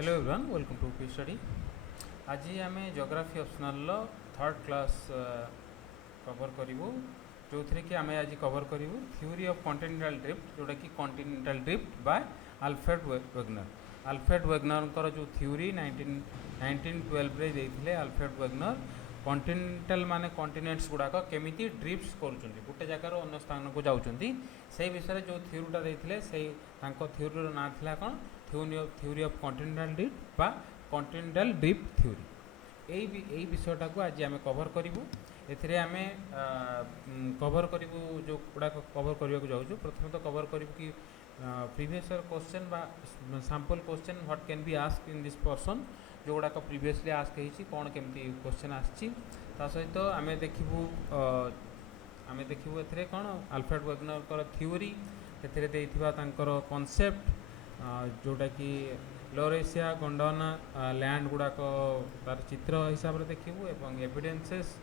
Hello everyone welcome to quiz study. आज आम geography optional third class cover करूँ जो थी कि आम आज कवर करूँ थ्योरी ऑफ कॉन्टिनेंटल ड्रिफ्ट जोटा कि continental drift by Alfred Wegener. Alfred Wegener जो थ्योरी 1912 रे देइथिले अल्फ्रेड वेगनर कॉन्टिनेंटल माने कॉन्टिनेंट्स गुड़ाक केमिति ड्रिफ्ट्स करुँच गोटे जगार अन्य स्थान को जाऊँगी से विषय जो थ्योरीटा देइथिले से थ्योरी ना था कौन थ्योरी ऑफ कॉन्टिनेंटल ड्रिफ्ट बा कॉन्टिनेंटल ड्रिफ्ट थ्योरी यही विषयटा को आज आम कवर करूँ। एथिरे आमे कवर करूँ जो गुड़ाक कवर करने को जाऊँ प्रथम तो कवर करूँ कि प्रीवियस क्वेश्चन बा sample question what can be ask in this person जो गुड़ाक प्रीवियसली आस्क होती कौन केमती क्वेश्चन आसा सहित आमे देखू एथिरे कौन अल्फ्रेड वेगनर थ्योरी एथिरे देइथिबा तांकर कॉन्सेप्ट जोटा कि लोरेशिया गोंडवाना लैंड गुड़ाक तार चित्र हिसाब से देखू एवं एविडेंसेस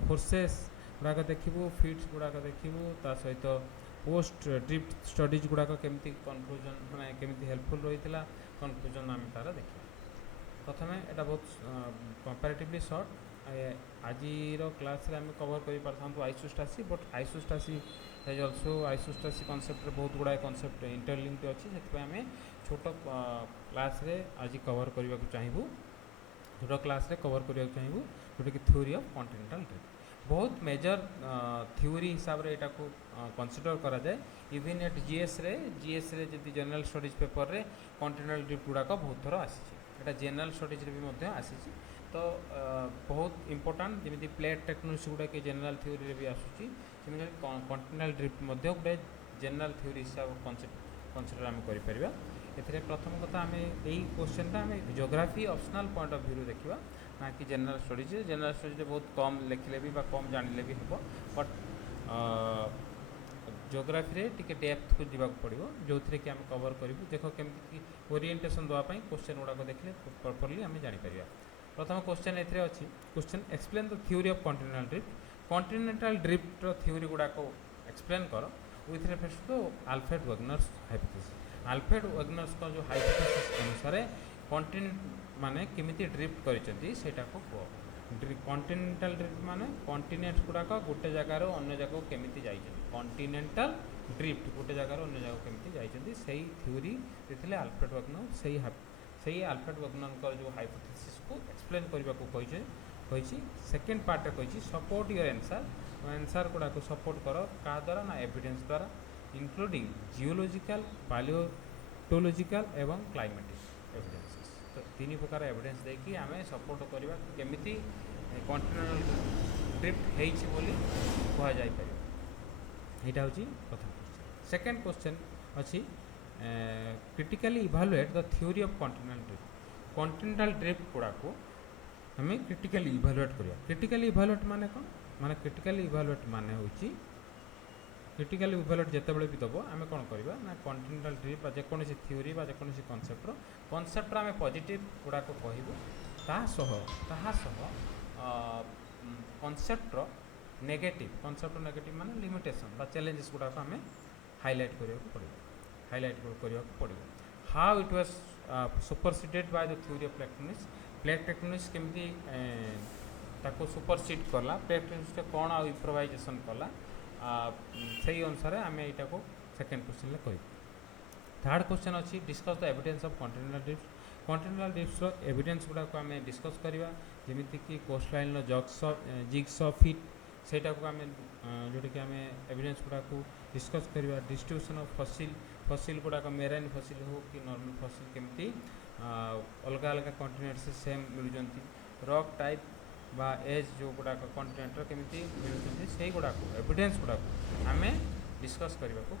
फोर्सेस गुड़ाक देखू फिट्स गुड़ाक देखू ता सहित पोस्ट ड्रिफ्ट स्टडीज गुड़ाक केमती कन्क्लूजन माने केमती हेल्पफुल रही है कन्क्लूजन आम तार देखा। प्रथम यहाँ बहुत कंपैरेटिवली शॉर्ट आज क्लास रे आम कवर कर पारथां आइसोस्टासी बट आइसोस्टासी हेज अल्सो आइसोस्टासी कॉन्सेप्ट बहुत गुड़ाए कॉन्सेप्ट इंटरलिंक्ड अच्छी से आम छोट क्लास रे आज कवर करने को चाहबू छोट क्लास रे कवर करने को चाहबू जोटा कि थ्योरी ऑफ कॉन्टिनेंटल ड्रिफ्ट बहुत मेजर थ्योरी हिसाब से यहाँ कंसीडर करा जाए इवन एट जीएस रे जी जनरल स्टडीज पेपर रे कॉन्टिनेंटल ड्रिफ्ट गुड़ाक बहुत थर आसी जनरल स्टडीज भी आसी तो बहुत इंपोर्टाट जमी प्लेट टेक्नोलॉजी गुड़ा कि जनरल थ्योरी भी आसूसी कॉन्टिनेंटल ड्रिफ्ट गोटे जनरल थ्योरी हिसाब कनसीडर आम कर प्रथम कथा आम यही क्वेश्चन आम geography optional point of view देखा ना कि जनरल स्टडीज बहुत कम लिखले भी कम जानिले भी हम बट जियोग्राफी टिके डेप्थ को जीवा पड़ो जो थी कि आम कवर करूँ देख केमती ओरिएंटेशन देवाई क्वेश्चन गुड़ाक देखले प्रॉपर्ली आम जापर। प्रथम क्वेश्चन ए अच्छी question explain the theory of continental drift theory गुड़ाक एक्सप्लेन कर with reference to Alfred Wegener's hypothesis. Alfred Wegener's का जो हाइपोथेसिस अनुसार कॉन्टिनेंट माने केमिति ड्रिफ्ट करिसेंती सेटा को कॉन्टिनेंटल ड्रिफ्ट माने कॉन्टिनेंट्स गुड़ाक गोटे जगार अन्य जगह केमिति जाइछन्ती कॉन्टिनेंटल ड्रिफ्ट गोटे जगार अन्य जगह केमिति जाइछन्ती सेही थ्योरी देथिले अल्फ्रेड वेगनर सही अल्फ्रेड वेगनर जो हाइपोथेसिस को एक्सप्लेन करने को कही सेकेंड पार्ट कही सपोर्ट योर आंसर गुड़ाक सपोर्ट कर क्या द्वारा ना एविडेंस द्वारा इंक्लूडिंग जियोलॉजिकल पैलियोटोलॉजिकल एवं क्लाइमेटिक एविडेंसेस। तो तीन प्रकार एविडेंस देखिए आम सपोर्ट करवा केमिति कॉन्टिनेंटल ड्रिफ्ट होइछि बोली कह जाय परिबो। एटा होची प्रथम क्वेश्चन। सेकेंड क्वेश्चन अछि critically evaluate the theory of continental drift गुड़ाक आम क्रिटिकली इभालुएट करिया। क्रिटिकली इभालुएट माने कौन माने क्रिटिकली इभालुएट माने होची क्रिटिकली इभालुएट जितेबाला भी दब आम कौन करवा ना कॉन्टिनेंटल ड्रिफ्ट बा जेकोसी थ्योरी बा जेकोसी कनसेप्टर आम पॉजिटिव गुड़ाक कहबू कनसेप्टर नेगेटिव माने लिमिटेशन बा चैलेंजेस गुड़ाक आम हाईलाइट करने पड़ो how it was superseded by the theory of plate tectonics केमती ताको सुपरसीड कला प्लेट टेक्टोनिक्स कौन आ इम्प्रोवाइजेशन कला सही अनुसार आम यहाँ को सेकेंड क्वेश्चन कह। थर्ड क्वेश्चन अच्छी discuss the evidence of continental drift evidence गुड़ाक आम डिस्कस करवा जमीक कोस्ट लाइन जिग्स फिट सेटा को आम जोटा कि आम एविडेंस गुड़ाक डिस्कस करवा डिस्ट्रीब्यूशन ऑफ फसिल गुड़ाक मेराइन फसिल हो कि नॉर्मल फसिल केमती अलग अलग कॉन्टिनेंट से सेम मिलुंट रॉक टाइप बा एज जो गुड़ाक कॉन्टिनेंटर केमती मिलुंट से गुड़ाक एविडेंस गुड़ाक आम डिस्कस करने को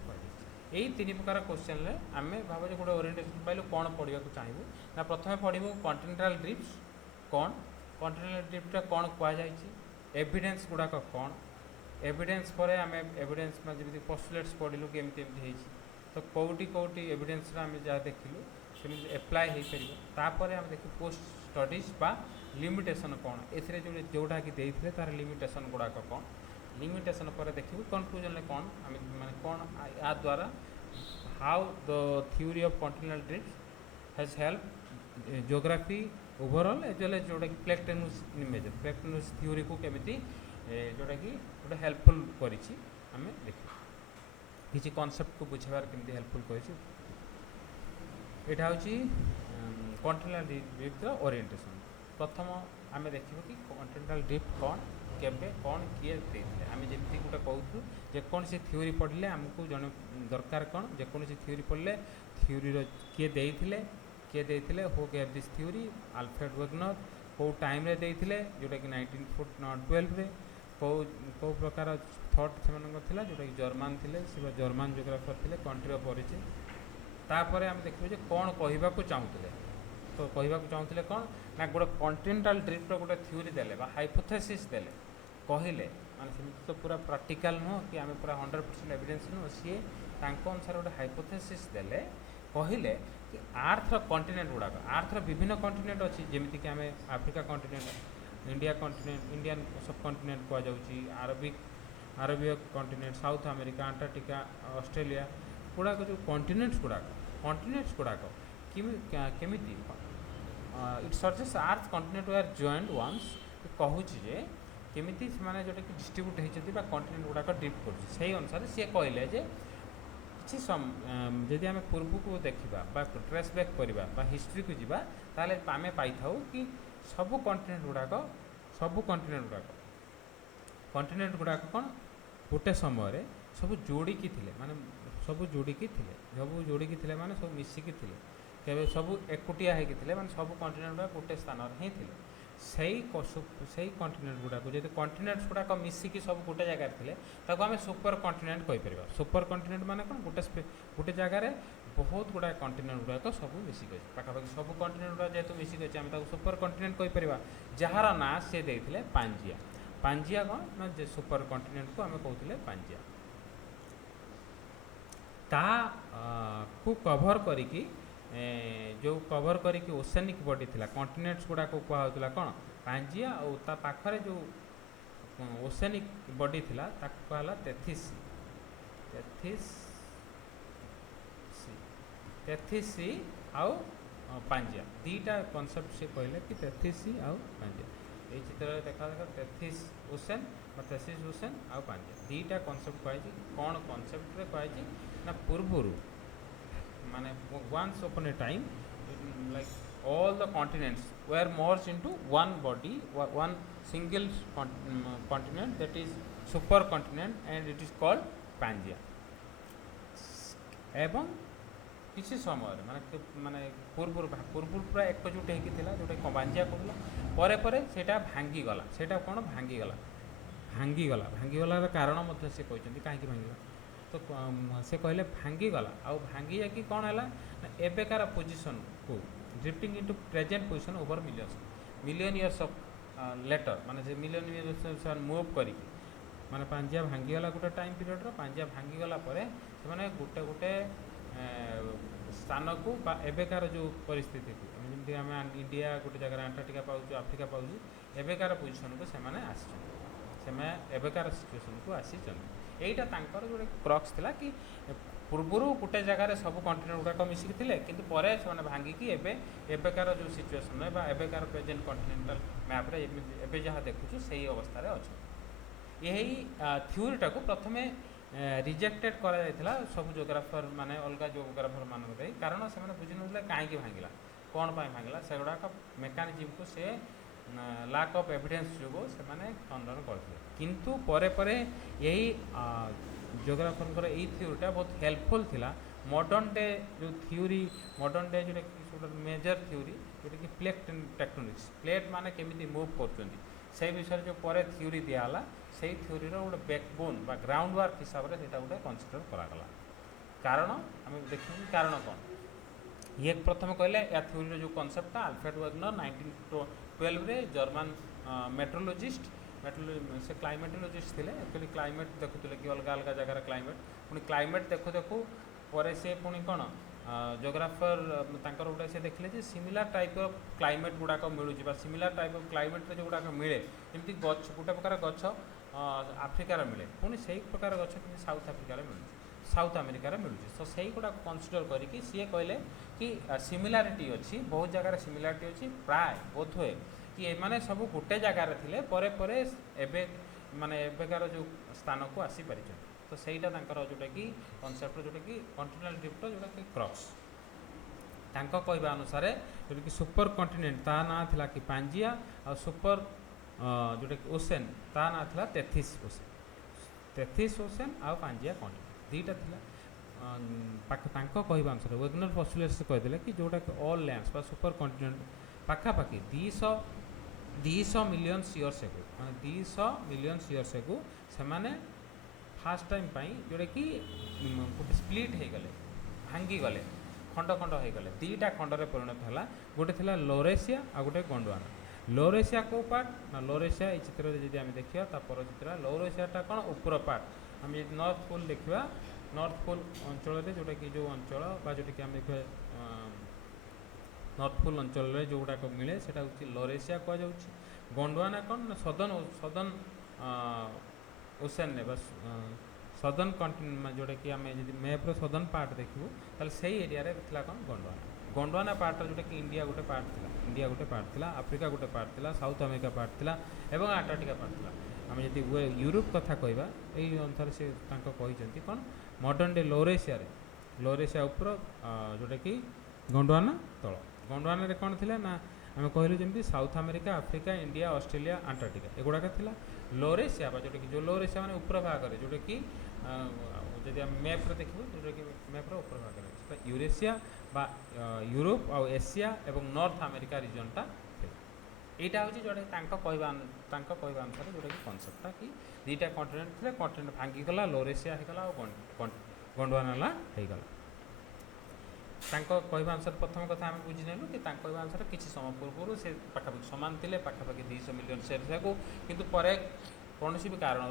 यही तीन प्रकार क्वेश्चन आम भाव गोटे ओरिएंटेशन पाइलु कौन पढ़ा चाहबू ना प्रथम पढ़ू कॉन्टिनेंटल ड्रिफ्ट कौन कॉन्टिनेंटल ड्रिफ्ट कौन कहुई एविडेंस गुड़ाक कौन एविडेंस पर आम एविडेंस में जमी पोस्टुलेट्स पढ़लु कि एमती तो कौटी एविडेंस आम जहाँ देखिलु सेम एप्लाय हो पार आम देखिए पोस्ट स्टडीज बा लिमिटेशन कौन ए जोटा कि देते तार लिमिटेशन गुड़ाक कौन लिमिटेशन पर देखिए कन्क्लूजन कौन आम माने कौन या द्वारा how the theory of continental drift has help geography overall as well as जोटा कि प्लेक टेक्टोनिक्स थ्योरी को केमिति जोटा कि गोटे हेल्पफुल करिछि आमे देखिबा किछि कॉन्सेप्ट को बुझेबार केमिति हेल्पफुल करिछि एटा होछि कॉन्टिनेंटल ड्रिफ्ट रो ओरिएंटेशन प्रथम आमे देखिबो कि कॉन्टिनेंटल ड्रिफ्ट कोन केबे कोन किए देथिले आमे जेमति गोटे कहउछु जे कोन से थ्योरी पढले हमकु जने दरकार कोन जे कोन से थ्योरी पढले थ्योरी रो किए देथिले who gave this theory Alfred Wegener को टाइम रे देथिले जोटा कि 1912 रे को प्रकार थॉट सेमानक थिला जोटा कि जर्मन थिले से जर्मन जियोग्राफर थिले कंट्री ऑफ ओरिजिन तापर आम देखिए जे कौन कहवाक चाहूले तो कहवाक चाहूले कौन ना गोटे कॉन्टिनेंटल ड्रिफ्ट गोटे थ्योरी देले हाइपोथेसिस देले कहले माने सेମିତି तो पूरा प्रैक्टिकल नुह कि आम पूरा 100% एविडेंस नुह सी अनुसार गोटे हाइपोथेसिस देले कहले कि आर्थर कॉन्टिनेंट गुड़ाक आर्थर विभिन्न कॉन्टिनेंट अच्छी जमीक कि आम Africa continent Indian subcontinent आरबीय continent South America Antarctica Australia गुड़ाक जो कॉन्टिनेंट्स गुड़ाक केमिति it suggest earth continent were joint once कहूँ जे केमिति से जोटा कि डिस्ट्रीब्यूट होती कॉन्टिनेंट गुड़ाक ड्रिफ्ट कर सही अनुसार सी कहले जे किसी जदि आम पूर्व को देखा ट्रेस बैक करवा हिस्ट्री को जीवा ताले आम पाई कि सबू कॉन्टिनेंट गुड़ाक कौन गोटे समय सब जोड़िकी थे माने सब जोड़िकी थे माने सब मिसिकी थे केवल सब एकुटिया होते माने सब कॉन्टिनेंट गुड़ा गोटे स्थान ही थे सही कॉन्टिनेंट गुड़ाक जब कॉन्टिनेंट्स गुड़ाक मिसिकी सब गोटे जगार थे ताको आम सुपर कॉन्टिनेंट कहीपर सुपर कॉन्टिनेंट माने कौन गोटे जगार बहुत गुड़ा कॉन्टिनेंट गुड़ाक सब मिसिक अच्छे पाखापाखि सब कॉन्टिनेंट गुड़ा जेहतु मिसिक अच्छे आम सुपर कॉन्टिनेंट कहीपर जार ना सी देते पांजिया कौन ना सुपर कॉन्टिनेंट को आम कहते पांजिया ता को कभर करिकी जो कभर करिकी ओसेनिक बॉडी थिला कॉन्टिनेंट्स गुड़ा को कहउतला कौन पांजिया और ता पाखरे जो ओसेनिक बॉडी थिला ताको कहला तेथिस सी आउ पांजिया दीटा कॉन्सेप्ट से कहले कि तेथिस सी आउ पांजिया ये चित्र देखा तेथिस ओसेन और तेथिस ओसेन आउ पांजिया दीटा कॉन्सेप्ट कही कौन कॉन्सेप्ट रे कही ना पूर्वरु माने once upon a time like all the continents were merged into one body one single continent that is supercontinent and it is called Pangaea एवं किसी समय माने पूर्व पूरा एकजुट होता जोटा पांजिया कहला परे परे सेटा भांगीगला सेटा कौन भांगीगला कारण से कहते कहीं भांगला तो से कहले भांगीगला आउ भांगी जाकि कौन है एबेकार पोजिशन को drifting into present position over million years of later माने से मिलियन इयर्स मूव करी माने पांजिया भांगीगला गोटे टाइम पीरियड पांजिया भांगीगला परे से गोटे गोटे स्थान को एबेकार जो परिस्थिति को जमी आम इंडिया गोटे जगह अंटार्कटिका पाऊँ आफ्रिका पाऊँ एबेकार पोजिशन को से एबेकार सिचुएशन को आसी यहीटा तांकर जो क्रक्स थिला कि पूर्वर गोटे जगार सब कॉन्टिनेंट गुड़ाक मिसिक थे किंतु परे से भांगिकी एबेकार जो सिचुएसन एबेकार प्रेजेंट कॉन्टिनेंटल मैप्रे एबे जहाँ देखुछु सही अवस्था अच्छे यही थ्योरीटा को प्रथम रिजेक्टेड करा जायथिला सब जियोग्राफर माने अलग जियोग्राफर मान कारण से बुझी ना कहीं भांगला कौन भांगला से गुड़ाक मेकानिजम को से लैक ऑफ एविडेंस जो से खंडन करते किंतु परे परे यही जियोग्राफर यही थ्योरीटा बहुत हेल्पफुल थिला मॉडर्न डे जो थ्योरी मॉडर्न डे जो मेजर थ्योरी जोटा कि प्लेट टेक्टोनिक्स प्लेट माने केमिति मूव कर से विषय जो पर थ्योरी दियाला से थ्योरी गोटे बैकबोन बा ग्राउंड वर्क हिसाब से गोटे कनसीडर करागला कारण आम देखिए कारण कौन ये प्रथम कहले या थ्योरी जो कॉन्सेप्ट अल्फ्रेड वेगनर 1912 रे जर्मन मेट्रोलॉजिस्ट से क्लाइमेटोलॉजिस्ट थे एक्चुअली क्लाइमेट देखुले कि अलग अलग जगार क्लाइमेट पुणी क्लाइमेट देखु देखु पर से पुणी कौन जियोग्राफर तांकर गोटे से देखले जे सिमिलर टाइप ऑफ क्लाइमेट गुड़ाक मिलूँ सिमिलर टाइप ऑफ क्लाइमेट जो गुड़ाक मिले जमी गछ गोटे प्रकार गछ आफ्रिकार मिले पुणी से प्रकार गछ कि साउथ आफ्रिकार मिलूँ साउथ अमेरिकार मिलूँ तो से गुड़ा कनसीडर करके सी कहले कि सिमिलारिटी अच्छी बहुत जगार सिमिलारिटी अच्छी प्राय बोध हुए कि एमाने सब गोटे जगार थे पर एबे माने एबेकार जो स्थान को आसी पारि तो सहीटा जोटा कि कनसेप्ट जोटा कि कॉन्टिनेंटल ड्रिफ्ट जोटा कि क्रॉस तांको कहवा अनुसार जोटा कि सुपर कॉन्टिनेंट ता ना थिला कि पांजिया और सुपर जोटा कि ओसेन ता ना थिला तेथिस ओसेन आ पांजिया कॉन्टिनेंट दुईटा थिला तांको कहवा अनुसार वेगनर पोस्टुलेट्स कहदेले कि जोटा कि ऑल लैंड्स बा सुपर कॉन्टिनेंट पाखापाखि 200 मिलियन इयर्स एगो माने 200 मिलियन इयर्स एगो से माने फास्ट टाइम पाई जोटा कि गोटे स्प्लिट हो गले भांगी गले खंड खंड हो गले दुईटा खंडरे परिणत है गोटे थिला लोरेशिया आ गोटे गोंडवाना लोरेशिया को पार्ट ना लोरेशिया ये चित्र जब आम देखा पर चित्र लोरेशियाटा कौन ऊपर पार्ट आम नॉर्थ पोल देखा नॉर्थ पोल अंचल जोटा कि जो अंचल जोटा कि आम देखा नॉर्थ पोल अंचल जो गुड़ाक मिले से लोरेशिया कहुँ गोंडवाना कौन ना सदर्न ओसेन ने बस सदर्न कॉन्टिनेंट जोटा कि आम जब मैप्र सदर्न पार्ट देखू ताल से एरिया था कौन गोंडवाना पार्ट जोटा कि इंडिया गोटे पार्ट था इंडिया गोटे पार्ट था आफ्रिका गोटे पार्ट था साउथ अमेरिका पार्ट था एवं आंटार्कटिका पार्ट था आम जब यूरोप कथा कहवा यही अनुसार से कहते कौन मॉडर्न डे लोरेशिया उपर जोटा कि गोंडवाना तल गोंडवाना रे कौन थी ना आम कहलु जमी South America Africa India Australia Antarctica एगुड़ाक था लोरेशिया जोटा कि जो लोरेशिया माने ऊपर भाग में जोटा कि जब आम मैप्रे देखू जोटा कि मैप्र ऊपर भाग में यूरेशिया बा यूरोप आ एशिया एवं नॉर्थ अमेरिका रिजनटा यहाँ हूँ जोटा कहवा अनुसार जोटा कि कनसेप्टा कि दुईटा कॉन्टिनेंट थे कॉन्टिनेंट भांगीगला लोरेशिया होगला और गोंडवाना होगला कहवा अनुसार प्रथम कथा आम बुझीनेलु कि कहवा अनुसार किसी समय पूर्व से पाखापाखि सामान थे पाखापाखि 200 मिलियन सेल्स को किंतु परे कौन भी कारण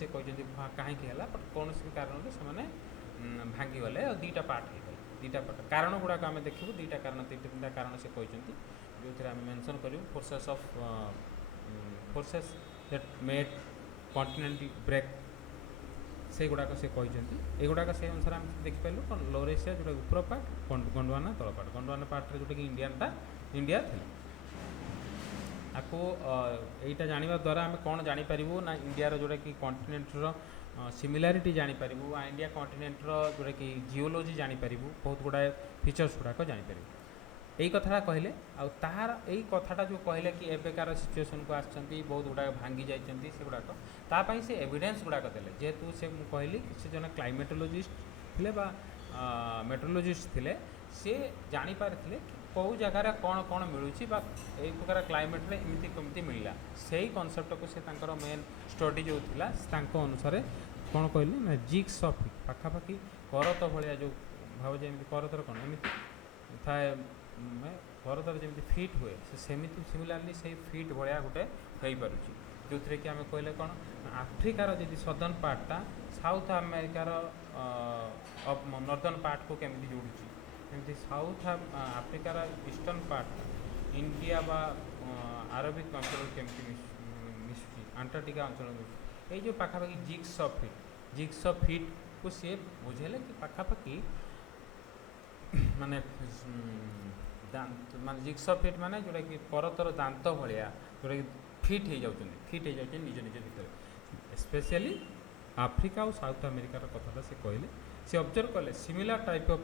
से कहते कहीं बट कौन भी कारण से भांगीगले और दुईटा पार्ट हो गए दुईटा पार्ट कारण गुड़ाक आम देखू दुईटा कारण तीन कारण से कहते जो थे आम मेंशन करूँ forces that made continent break से गुड़ाक से कहते एगुड़ाक से अनुसार आम देखिपारू कौन लोरेशिया जोटा ऊपर पार्ट गोंडवाना तल पार्ट गोंडवाना पार्ट जोटा कि इंडिया थी आपको यहीटा जाना द्वारा आम कौन जापर ना इंडिया जोटा कि कॉन्टिनेंटर सिमिलारिटी जापर इंडिया कॉन्टिनेंटर जोटा कि जियोलॉजी जापर बहुत गुड़ाए फीचर्स गुड़ाक जापर यही कथा कहले आर यही कथाटा जो कहले कि एबेकार सिचुएसन को आसछंती बहुत गुड़ाक भांगी जाइछंती से गुड़ाक तापाई से एविडेंस गुड़ाक देले जेहेतु से कहली से जन क्लाइमेटोलॉजिस्ट थिले बा मेट्रोलॉजिस्ट थिले से जानी पारथिले कि कौ जगार कौन कौन मिलूची बा एई प्रकार क्लाइमेट रे एमिति केमिति मिलला सेही कांसेप्ट को से तांकर मेन स्टडी जो थिला तांको अनुसार कौन कहले ना जिग्स ऑफ पाखापाखि करत भलिया जो भाव जेमिति करतर कौन एमिति थाए करतर जमी फिट हुए से सेमिति सिमिलारली से फिट भाया गोटे हो पारुची जो थे कि आम कहले कौन आफ्रिकार जी सदर्न पार्टा साउथ अमेरिकार नॉर्दर्न पार्ट को केमिति जोड़ुची एमती साउथ आफ्रिकार ईस्टर्न पार्ट इंडिया बा आरबिक अंचल केमिति मिशुची आंटार्कटिका अंचल ये जो पाखापाखि जिग्स ऑफ फिट को सी बुझेले कि पाखापाखि माने मान जिग्स ऑफ फिट माने जोटा कि परतर दांत भाया जोटा कि फिट हो जाती निज निज भितर स्पेशली आफ्रिका और साउथ अमेरिकार कथा से कहले से ऑब्जर्व कले सिमिलर टाइप ऑफ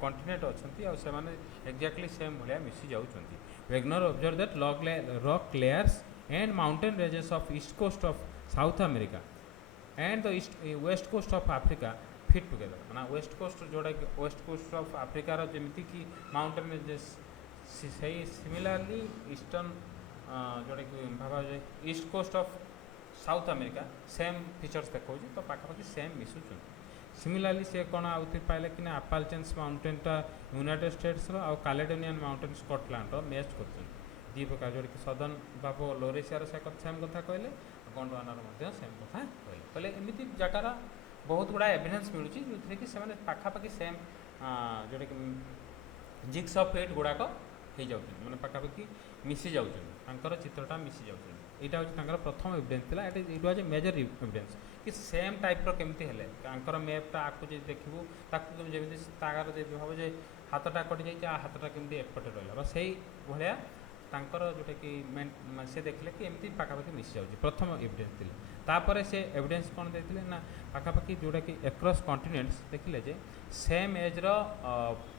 कॉन्टिनेंट अच्छा से एक्जाक्टली सेम भाया मिसी जाऊँगी Wegener observe that rock layers and mountain ranges of east coast of South America and the west coast of Africa fit together ना वेस्ट कोस्ट जोड़ा कि west coast of आफ्रिकार जमीती कि माउंटेन रेंजेस से सिमिलरली ईस्टर्न जोड़ा कि भाव जाए east coast of South America same features देखा तो पाखापाखि सेम मिसुच्च सिमिलरली से कौन आउे पाइले कि आपालचेन्स माउंटेनटा यूनाइटेड स्टेट्स आ कैलेडोनियन माउंटेन स्कटलैंड मेस्ट कर दी प्रकार जोड़ा कि सदर्न बाप लोरेशियार से सेम कथा कहले गोंडवानार सेम कथा कहले एमती जगार बहुत गुड़ा एविडेंस मिलूँ जो कि से पाखापाखि सेम जोटा कि जिग्स ऑफ फिट गुड़ाक हो जाऊँ मैंने पाखापाखि मिसी जाऊँ चित्रटा मिसी जाऊँ यहाँ हूँ प्रथम एविडेंस था it was a major evidence कि सेम टाइप्र केमती हेले मैपटा आपको जो देखू ताकू जमी तार भाव जे हाथटा कटि जाइए हाथटा केमती एपटे रहा से भाया तांकर जोटा कि से देखले कि एमती पाखापाखि मिसी जाऊँगी प्रथम एविडेंस थी तापर से एविडेंस कौन देते ना पाखापाखि जोटा कि एक्रॉस कॉन्टिनेंट्स देखिले जे सेम एज्र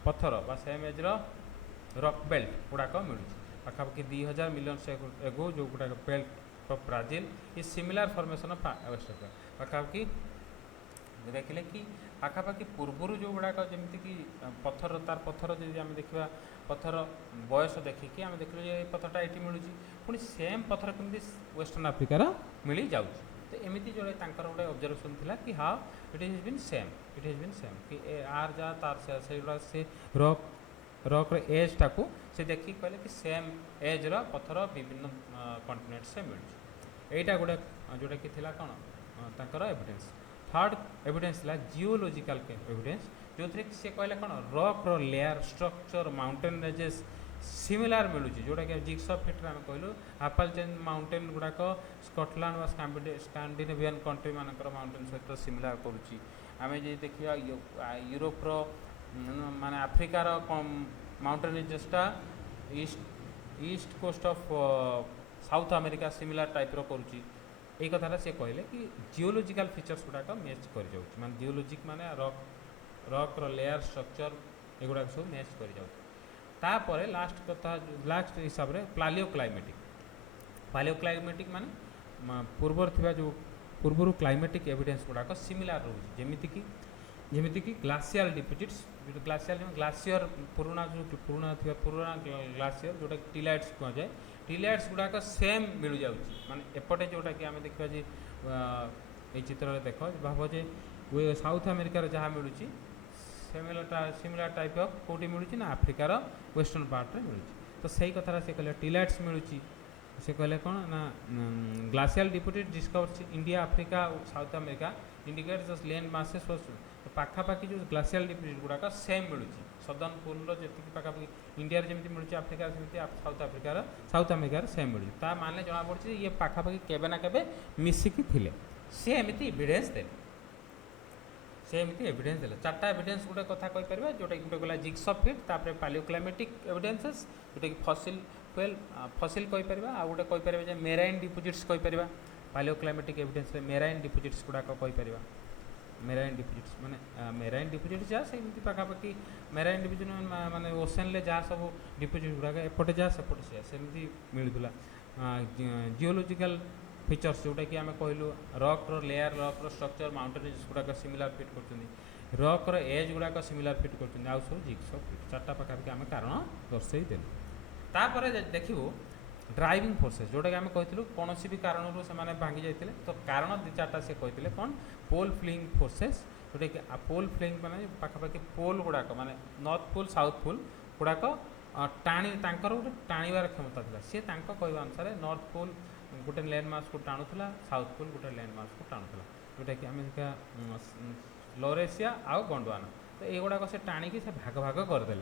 पत्थर बा सेम एज्र रॉक बेल्ट गुड़ाक मिलूँ पाखापाखि 2000 मिलियन एगो जो गुड़ाक belt of Brazil is similar formation of West Africa पाखापाखि देखिले कि पाखापाखि पूर्वर जो गुड़ाक जमीती कि पत्थर तार पत्थर जो आम देखा पत्थर बयस देखिकी आम देखिलु ये पत्थरटा ये मिलूँ पुणी सेम पत्थर केमती वेस्टर्न आफ्रिकार मिल जाऊँ तो एमती जो गोटे ऑब्जर्वेशन थिला कि how it is been same कि आर जा तार से रॉक रॉक एज टाकू से देखिए कहले कि सेम एज रो पत्थर विभिन्न कॉन्टिनेंट से मिलूँ यहीटा गोटे जोटा कि थिला कौन तांकर एविडेंस थर्ड एविडेंस है जियोलॉजिकल एविडेंस जो थी सी कहले कौन रॉक रो layer structure mountain ranges similar मिलूँ जोटा कि जिक्स फिट आम कहलु आपालचेन माउंटेन गुड़ाक स्कटलैंड व स्कांडिनेवियन कंट्री मानकर माउंटेन सहित सिमिलार करुच्ची आम जो देखा यूरोप माने आफ्रिकार माउंटेन रेंजेसटा east coast of South America similar टाइप्र करुच्ची ये कथा से कहले कि जियोलॉजिकल फीचर्स गुड़ाक मैच कर जाऊँ माने जियोलॉजिक माने रॉक रो लेयर स्ट्रक्चर एगुड़ा सब मैच कर जाऊँ तापर लास्ट कथा लास्ट हिसाब से पालियोक्लाइमेटिक माने पूर्वर थिबा जो पूर्वर क्लाइमेटिक एविडेंस गुड़ाक सिमिलर रोचे जमीती कि ग्लासियल डिपोजिट्स जो ग्लासियर पुराना जो पुराना ग्लासियर जोटा टीलाइट्स कहुए टीलाइट्स गुड़ाक सेम मिल जाऊँगी माने एपटे जोटा कि आम देखा जे ये चित्र देख भाव जे साउथ अमेरिकार जहाँ मिलूँ सिमिलर टाइप ऑफ कौटी मिलूँ ना आफ्रिकार वेस्टर्न पार्ट में मिलूँ तो सही कथा से कहले टीलाइट्स मिलूँ से कहले कौन ना glacial deposit discovers India Africa south America indicate just land masses तो पाखापाखि जो ग्लासियल डिपोजिट गुड़ाक सेम मिलूँ सदर्न पोल जी पाखापाखि इंडिया जमी मिलूँ आफ्रिका सेमती साउथ अमेरिकार सेम मिलूँ ता माने जना पड़ी ये पाखापाखि केबे ना केबे मिसिकी थिले सी एमती एविडेंस देले चार्टा एविडेंस गोटे कथा कहीपर जोटा गोटे गला जिक्स फिट तापर पालियोक्लाइमेटिक एविडेंसेस जोटा कि फसिल कहीपर आ गोटे कहीपर मेराइन डिपोजिट्स कहीपर पालियोक्लाइमेटिक एविडेंस मेराइन डिपोजिट्स गुड़ाक कहीपर मेराइन डिपोजिट्स माने मेराइन डिपोजिट जहाँ से पाखापाखि मेराइन डिपोजिट माने ओशन ले जहाँ सब डिपोजिट गुड़ाक एपटे जहाँ सेपटे सेमती मिलूला जियोलॉजिकल फीचर्स जोटा कि आम कहलु रॉक रो लेयर रॉक रो स्ट्रक्चर माउंटेन रेंजेस गुड़ाक सिमिलर फिट कर रॉक रो एज गुड़ाक सिमिलर फिट कर आउ सब जिक्स फिट चार्टा पाखापाखि आम कारण दर्शई देलु तापर देखू ड्राइविंग फोर्सेस जोटा कि आम कहूँ कौन भी कारण से भांगी जाते तो कारण दि चार्टा से कहते कौन पोल फ्लिंग फोर्सेस जोटा कि पोल फ्लिंग माने पाखापाखि पोल गुड़ाक माने नॉर्थ पोल साउथ पोल गुड़ाक टाणी गोटे टाणीबार क्षमता था सी कहवा अनुसार नॉर्थ पोल गोटे लैंडमार्क को टाणुला साउथ पोल गोटे लैंडमार्क को टाणुला जोटा कि आम देखा लॉरेशिया आउ गोंडवाना तो युवाक से टाणिकी से भाग भाग करदे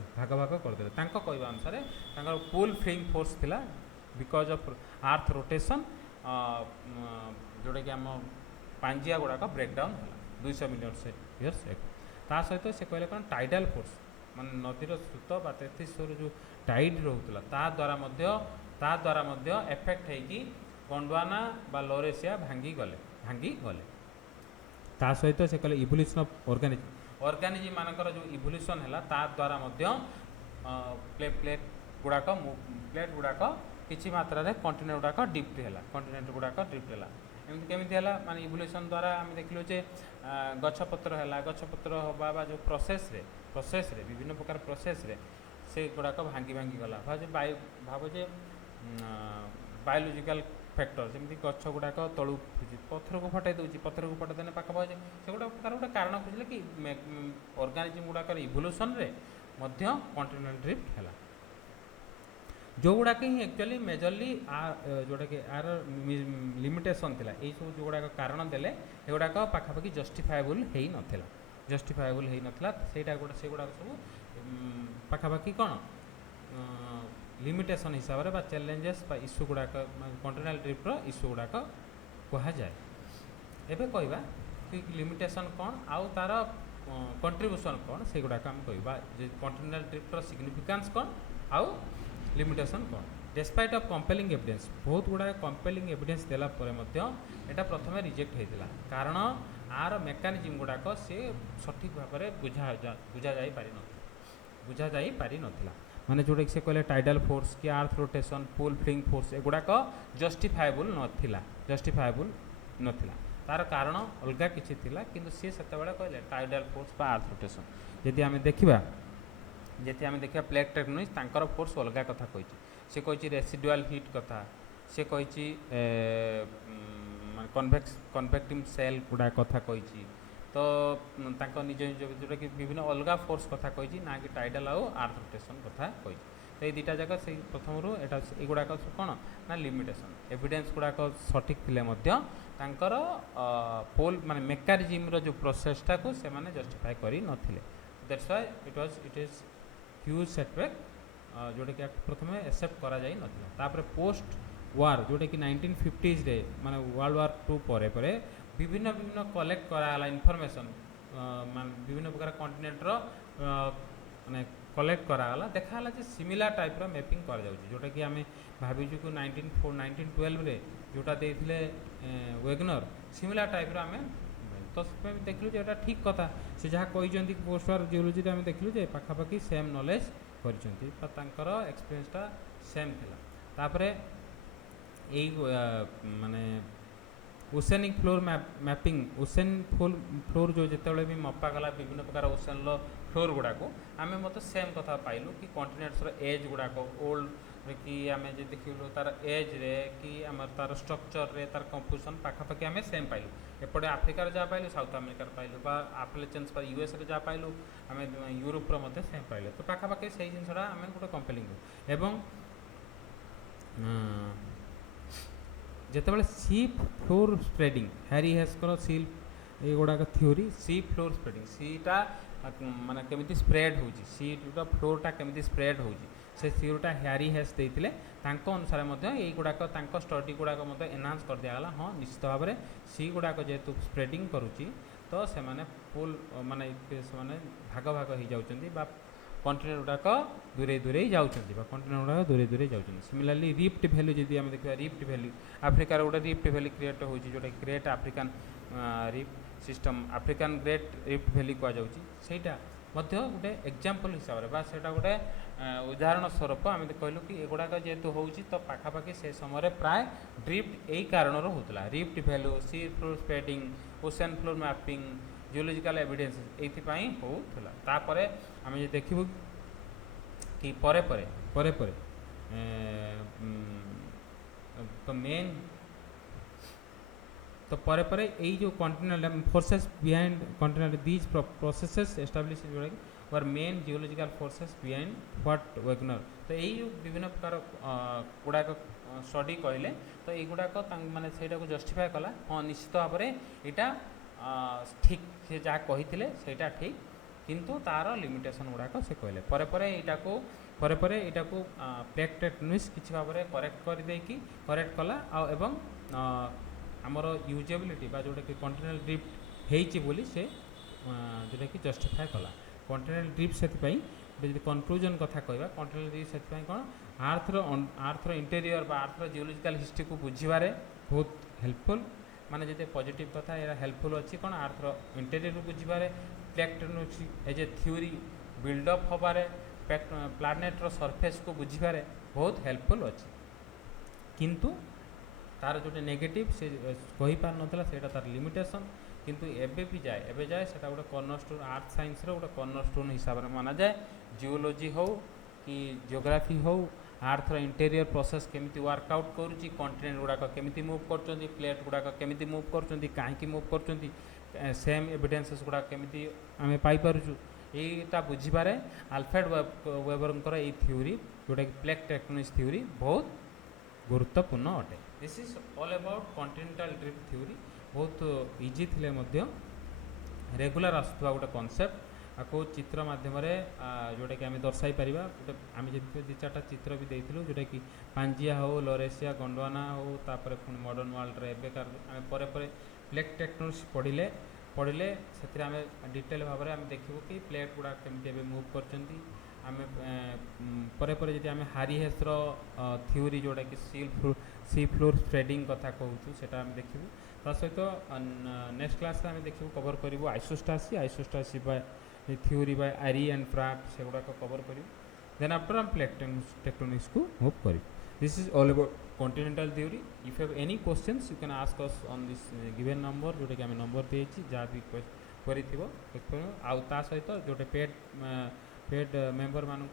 कहवा अनुसार पोल फ्लिंग फोर्स थिला बिकज ऑफ अर्थ रोटेशन जोटा कि आम पांजिया गुड़ाक ब्रेकडाउन है 200 मिलियन इयर्स ता सहित से कहले कौन टाइडल फोर्स मान नदीर स्रोत बा तेथिस्वर जो टाइड रोला ता द्वारा एफेक्ट होगी गोंडवाना बा लॉरेशिया भांगी गले ता सहित से कहले इवोल्यूशन ऑफ ऑर्गेनिज्म मानकर जो इवोल्यूशन है ता द्वारा प्लेट गुड़ाक किसी मात्रा रे कंटिनेंट गुड़ाक डिप्ट है एमती केमी है माने इवोल्यूशन द्वारा आम देखिलु जे गछपत्र है गछपत्र हवा जो प्रोसेस रे विभिन्न प्रकार प्रोसेस रे से गुड़ाक भांगी गला भाव जे बायोलोजिकल फैक्टर जमी गछ गुड़ाक तलू पत्थर को फटाई दूसरी पत्थर को फटाई देने पाखापाखि से गोटे कारण खोजिले कि ऑर्गेनिज्म गुड़ाक इवोल्यूशन रे कंटिनेंट ड्रिफ्ट है जो गुड़ाक ही एक्चुअली मेजरली जोटा कि आर लिमिटेशन थिला ये सब जो गुड़ाक कारण देले ये गुड़ाक पाखापाखि जस्टिफाएबल हो नथिला सेटा गोटे से गुड़ाक सब पाखापाखि कौन लिमिटेशन हिसाब से चैलेंजेस इश्यू गुड़ाक कंटिन्यूअल ड्रिफ्टर इश्यू गुड़ाक कह जाए। एबे कहवा कि लिमिटेशन कौन आउ तार कंट्रीब्यूशन कौन से गुड़ाक आम कहवा कंटिन्यूअल ड्रिफ्टर सिग्निफिकेंस कौन आउ लिमिटेशन कौन। डेस्पाइट ऑफ कंपेलिंग एविडेंस बहुत गुड़ाए कंपेलिंग एविडेंस देला परे मध्य एटा प्रथम रिजेक्ट होता कारण आर मेकानिजम गुड़ाक सी सठिक भाव में बुझा जाई पारि नथिला माने जोटा कि से कहले टाइडल फोर्स कि आर्थ रोटेशन पुल फ्लिंग फोर्स एगुड़ाक जस्टिफाएबल नथिला तार कारण अलग किसी थिला किंतु सी सेतेबेले कहले टाइडल फोर्स बा आर्थ रोटेशन जदि आमे देखिबा प्लेट टेक्टोनिक्स तांकर फोर्स अलग कथा कहिछि से कहिछि रेसिडुअल हीट कथा से कहिछि कन्वेक्टिव सेल गुड़ा कथा कहिछि तो तांको निज निज जोटा कि विभिन्न अलग फोर्स कथा कहिछि ना कि टाइडल आउ आर्थ रोटेशन कथा कहिछि तो ये दुटा जगह से प्रथम रू एटा एगुड़ाक कौन ना लिमिटेशन एविडेंस गुड़ाक सठिक थिले मध्य तांकर पोल माने मेकानिजम रो जो प्रोसेसटा को से माने जस्टिफाई करि नथिले that's why it is huge setback जोटा कि प्रथम एक्सेप्ट करा जाई नथिला तापर पोस्ट वार जोटा कि 1950s रे माने वर्ल्ड वार 2 परे विभिन्न कलेक्ट कराला इनफॉरमेशन माने विभिन्न प्रकार कॉन्टिनेंट रो माने कलेक्ट कराला देखाला जे सिमिलर टाइप रो मैपिंग कर जाउची जोटा कि आमे भाबिजु को 1912 रे जोटा देथिले वेगनर सिमिलर टाइप रो आमे तो देखलु जे एटा ठीक कथा से जहाँ कहिजंती पोस्ट वार जियोलॉजी रे आमे देखलु जे पाखापाखि सेम नॉलेज करिसंती पर तांकर एक्सपीरियंसटा सेम थिला तापरे ए माने oceanic floor mapping ocean floor जो जिते भी मपा गला विभिन्न प्रकार ओसेन फ्लोर गुड़ाक आम मत सेम कथा पाइलु कि कॉन्टिनेंट्स एज गुड़ाक ओल्ड कि आम जो देखिलु तार एज रे कि आम तार स्ट्रक्चर रे तार कंपोजिशन पाखापाखि आम सेम पाइलु एपटे आफ्रिकार जहाँ पाइलु साउथ अमेरिकार पाइलु बा आपलेचन्स यूएस रे जहाँ पाइलु आम यूरोप मध्य सेम पाइलु तो पाखापाखि से जिनसा आम गोटे कंपेलिंग एवं जितेबाला सी फ्लोर स्प्रेडिंग हैरी हेस्कर सी एगुड़ाक थ्योरी सी फ्लोर स्प्रेडिंग सीटा माने केमिति स्प्रेड होची सी जो फ्लोरटा केमिति स्प्रेड होची से थ्योरीटा हैरी हेस देइतिले तांको अनुसार मध्य एई गुड़ाक तांको स्टडी गुड़ाक मध्य एनहांस कर दिया गला हाँ निश्चित भाव में सी गुड़ाक जेहेतु स्प्रेडिंग करुची तो से माने फुल माने से भाग भाग हो जाउचंदी बा कंटिनेंट गुड़ाक दूरे जाउचंदी बा कंटिनेंट गुड़ाक दूरे जाउचंदी सिमिलरली रिफ्ट वैल्यू जदि आम देखा रिफ्ट वैल्यू आफ्रिकार गोटे रिफ्ट वैल्यू क्रिएट होची जोटा great African rift system African great rift value कह जाउची सेटा मध्य गोटे एग्जांपल हिसाब से बा सेटा गोटे उदाहरण स्वरूप आम कहलु कि एगुड़ाक जेहेतु होची तो पाखापाखि से समय प्राय ड्रिफ्ट यही कारण होता rift value sea floor spreading ocean floor mapping geological evidence ये होता तापर आम जो देखू कि परे तो मेन तो परे यही जो continental forces behind continental these processes establish were main geological forces behind what Wegener तो यही विभिन्न प्रकार गुड़ाक स्टडी कहले तो युवाक माने से जस्टिफाए कला हाँ निश्चित भाव में यहाँ ठीक से जहाँ कही सेटा ठीक किंतु तार लिमिटेशन गुड़ाक से कहले परे यहाँ को प्लेट टेक्टोनिक्स किसी भाव में करेक्ट कर देकी करेक्ट कला एवं आमर यूजेबिलिटी बा जोटा कि कंटिनेंटल ड्रिफ्ट हेची बोली से जोटा कि जस्टिफाए कला कंटिनेंटल ड्रिफ्ट से कनक्लूजन कथा कहवा कंटिनेंटल ड्रिफ्ट से कौन आर्थर इंटेरियर बा आर्थर जियोलॉजिकल हिस्ट्री को बुझे बहुत हेल्पफुल माने जैसे पॉजिटिव कथा यहाँ हेल्पफुल अच्छी कौन आर्थर इंटेरियर को बुझे plate tectonics as a theory buildup होबारे प्लानेटर सरफेस को बुझे बहुत हेल्पफुल अच्छी किंतु तार जो नेगेटिव से कही पार नथला सेटा तार लिमिटेशन किंतु एबे भी जाए सेटा गोटे कॉर्नरस्टोन आर्थ साइंस रो गोटे कॉर्नरस्टोन हिसाब से माना जाए जियोलॉजी हो कि जियोग्राफी हो आर्थर इंटेरियर प्रोसेस केमिति वर्कआउट करुच्ची कंटिनेंट गुड़ाक केमिति मूव कर प्लेट गुड़ाक केमिति मूव कर कहीं मूव कर सेम एविडेंसेस गुड़ाक केमिति आम पाइपरचु यहीटा बुझे आल्फ्रेड वेबरंकर ये थ्योरी जोटा कि प्लेट टेक्टोनिक्स थ्योरी बहुत गुरुत्वपूर्ण अटे this is all about continental drift theory बहुत इजी थिले मध्य रेगुलर आसुवा गोटे कॉन्सेप्ट आपको चित्र माध्यम जोटा कि आम दर्शाई पार गोटे आम जमी दी चार्टा चित्र भी देलु जोटा कि पांजिया हो लोरेसिया गंडवाना हो तापर पुणी मॉडर्न वर्ल्ड रे एबेकार आम पर प्लेट टेक्नोलॉजी पढ़िले से आम डिटेल भाव में आम देखू कि प्लेट गुड़ा केमी मुव कर पर जी आम हारी हेस्र थ्योरी जोटा कि सी फ्लोर स्प्रेडिंग कथा कहूँ से देखू ता सहित नेक्स्ट क्लास आम देखू कवर करूँ आइसोस्टासी बाय थ्योरी बाय आरी एंड फ्राट से गुड़ाक कवर करूँ देन आफ्टर आम प्लेट टेक्टोनिक्स को मूव करूँ this is all about continental theory if have any questions you can ask us on this given number जोटा कि आम नंबर देती जहाँ भी कर सहित जोटे पेड मेंबर मानक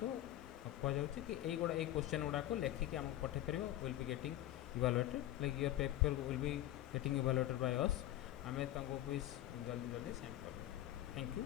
कहुँ कि गुड़ा ये क्वेश्चन गुड़ाक लिखिकी आमको पठे पार will be getting evaluated like your paper will be getting evaluated by us आम भी जल्दी जल्दी सेंड कर थैंक यू।